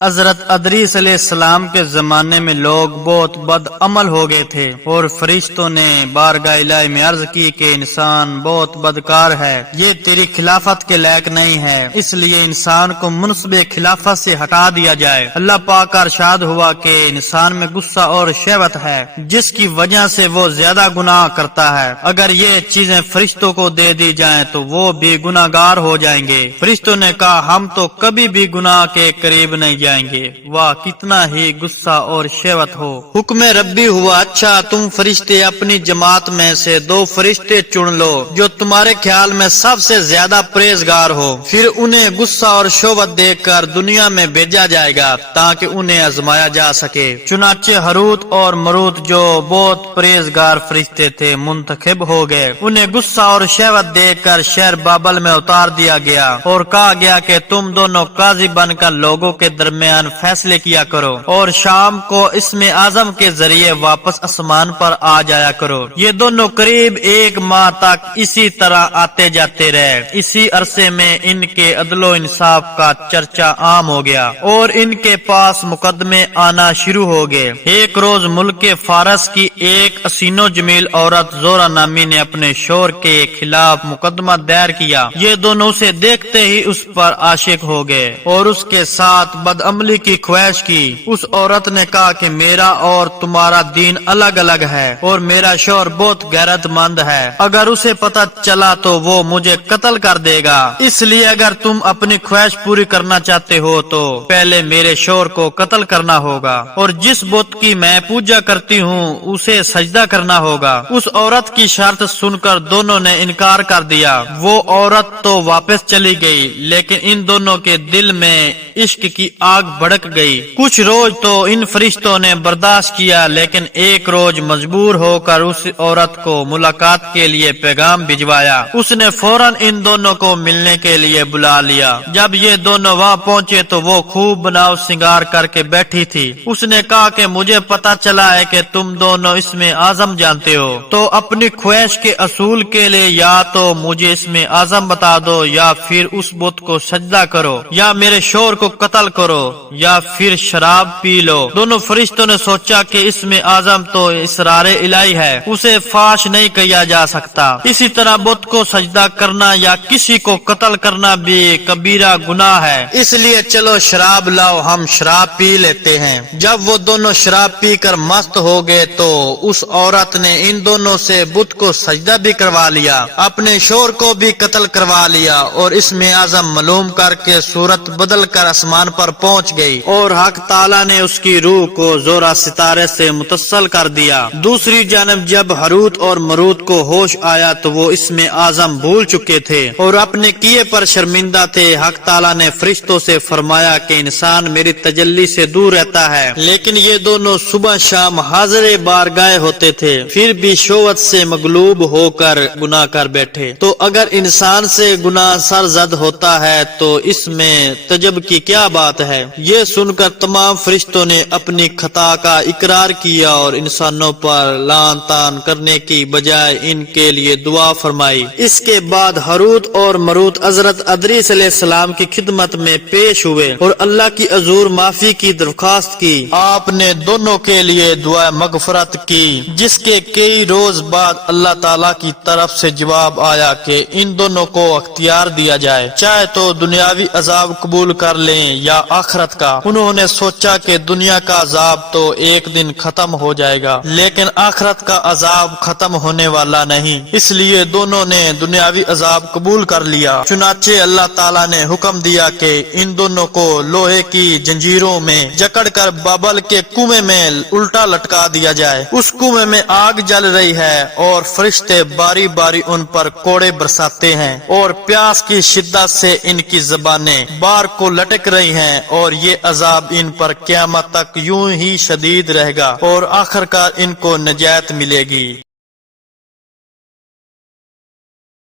حضرت ادریس علیہ السلام کے زمانے میں لوگ بہت بد عمل ہو گئے تھے اور فرشتوں نے بارگاہ الہی میں عرض کی کہ انسان بہت بدکار ہے، یہ تیری خلافت کے لائق نہیں ہے، اس لیے انسان کو منصب خلافت سے ہٹا دیا جائے۔ اللہ پاک کا ارشاد ہوا کہ انسان میں غصہ اور شہوت ہے جس کی وجہ سے وہ زیادہ گناہ کرتا ہے، اگر یہ چیزیں فرشتوں کو دے دی جائیں تو وہ بھی گناہ گار ہو جائیں گے۔ فرشتوں نے کہا ہم تو کبھی بھی گناہ کے قریب نہیں جائیں گے، واہ کتنا ہی غصہ اور شہوت ہو۔ حکم ربی ہوا اچھا تم فرشتے اپنی جماعت میں سے 2 فرشتے چن لو جو تمہارے خیال میں سب سے زیادہ پرہیزگار ہو، پھر انہیں غصہ اور شہوت دے کر دنیا میں بھیجا جائے گا تاکہ انہیں آزمایا جا سکے۔ چنانچہ ہاروت اور ماروت جو بہت پرہیزگار فرشتے تھے منتخب ہو گئے، انہیں غصہ اور شہوت دے کر شہر بابل میں اتار دیا گیا اور کہا گیا کہ تم دونوں قاضی بن کر لوگوں کے درمیان فیصلے کیا کرو اور شام کو اسم اعظم کے ذریعے واپس آسمان پر آ جایا کرو۔ یہ دونوں قریب 1 ماہ تک اسی طرح آتے جاتے رہے۔ اسی عرصے میں ان کے عدل و انصاف کا چرچا عام ہو گیا اور ان کے پاس مقدمے آنا شروع ہو گئے۔ ایک روز ملک فارس کی ایک حسین و جمیل عورت زورا نامی نے اپنے شوہر کے خلاف مقدمہ دائر کیا۔ یہ دونوں اسے دیکھتے ہی اس پر عاشق ہو گئے اور اس کے ساتھ بدعملی کی خواہش کی۔ اس عورت نے کہا کہ میرا اور تمہارا دین الگ الگ ہے اور میرا شوہر بہت غیرت مند ہے، اگر اسے پتہ چلا تو وہ مجھے قتل کر دے گا، اس لیے اگر تم اپنی خواہش پوری کرنا چاہتے ہو تو پہلے میرے شوہر کو قتل کرنا ہوگا اور جس بت کی میں پوجا کرتی ہوں اسے سجدہ کرنا ہوگا۔ اس عورت کی شرط سن کر دونوں نے انکار کر دیا۔ وہ عورت تو واپس چلی گئی لیکن ان دونوں کے دل میں عشق کی آگ بھڑک گئی۔ کچھ روز تو ان فرشتوں نے برداشت کیا لیکن ایک روز مجبور ہو کر اس عورت کو ملاقات کے لیے پیغام بھجوایا۔ اس نے فوراً ان دونوں کو ملنے کے لیے بلا لیا۔ جب یہ دونوں وہاں پہنچے تو وہ خوب بناؤ سنگار کر کے بیٹھی تھی۔ اس نے کہا کہ مجھے پتا چلا ہے کہ تم دونوں اسم اعظم جانتے ہو، تو اپنی خواہش کے اصول کے لیے یا تو مجھے اسم اعظم بتا دو یا پھر اس بت کو سجدہ کرو یا میرے شوہر کو قتل کرو یا پھر شراب پی لو۔ دونوں فرشتوں نے سوچا کہ اسم اعظم تو اسرار الہی ہے، اسے فاش نہیں کیا جا سکتا، اسی طرح بت کو سجدہ کرنا یا کسی کو قتل کرنا بھی کبیرہ گناہ ہے، اس لیے چلو شراب لاؤ ہم شراب پی لیتے ہیں۔ جب وہ دونوں شراب پی کر مست ہو گئے تو اس عورت نے ان دونوں سے بت کو سجدہ بھی کروا لیا، اپنے شوہر کو بھی قتل کروا لیا اور اسم اعظم معلوم کر کے صورت بدل کر آسمان پر پہنچ گئی اور حق تعالیٰ نے اس کی روح کو زورا ستارے سے متصل کر دیا۔ دوسری جانب جب ہاروت اور ماروت کو ہوش آیا تو وہ اسم اعظم بھول چکے تھے اور اپنے کیے پر شرمندہ تھے۔ حق تعالیٰ نے فرشتوں سے فرمایا کہ انسان میری تجلی سے دور رہتا ہے، لیکن یہ دونوں صبح شام حاضر بارگاہ ہوتے تھے، پھر بھی شہوت سے مغلوب ہو کر گناہ کر بیٹھے۔ تو اگر انسان سے گناہ سرزد ہوتا ہے تو اس میں تجب کی کیا بات ہے؟ یہ سن کر تمام فرشتوں نے اپنی خطا کا اقرار کیا اور انسانوں پر لعن طعن کرنے کی بجائے ان کے لیے دعا فرمائی۔ اس کے بعد ہاروت اور ماروت حضرت ادریس علیہ السلام کی خدمت میں پیش ہوئے اور اللہ کی حضور معافی کی درخواست کی۔ آپ نے دونوں کے لیے دعا مغفرت کی، جس کے کئی روز بعد اللہ تعالیٰ کی طرف سے جواب آیا کہ ان دونوں کو اختیار دیا جائے، چاہے تو دنیاوی عذاب قبول کر لیں یا آخرت کا۔ انہوں نے سوچا کہ دنیا کا عذاب تو ایک دن ختم ہو جائے گا لیکن آخرت کا عذاب ختم ہونے والا نہیں، اس لیے دونوں نے دنیاوی عذاب قبول کر لیا۔ چنانچہ اللہ تعالیٰ نے حکم دیا کہ ان دونوں کو لوہے کی جنجیروں میں جکڑ کر بابل کے کنویں میں الٹا لٹکا دیا جائے۔ اس کنویں میں آگ جل رہی ہے اور فرشتے باری باری ان پر کوڑے برساتے ہیں اور پیاس کی شدت سے ان کی زبانیں بار کو لٹک رہی ہیں اور یہ عذاب ان پر قیامت تک یوں ہی شدید رہے گا اور آخر کار ان کو نجات ملے گی۔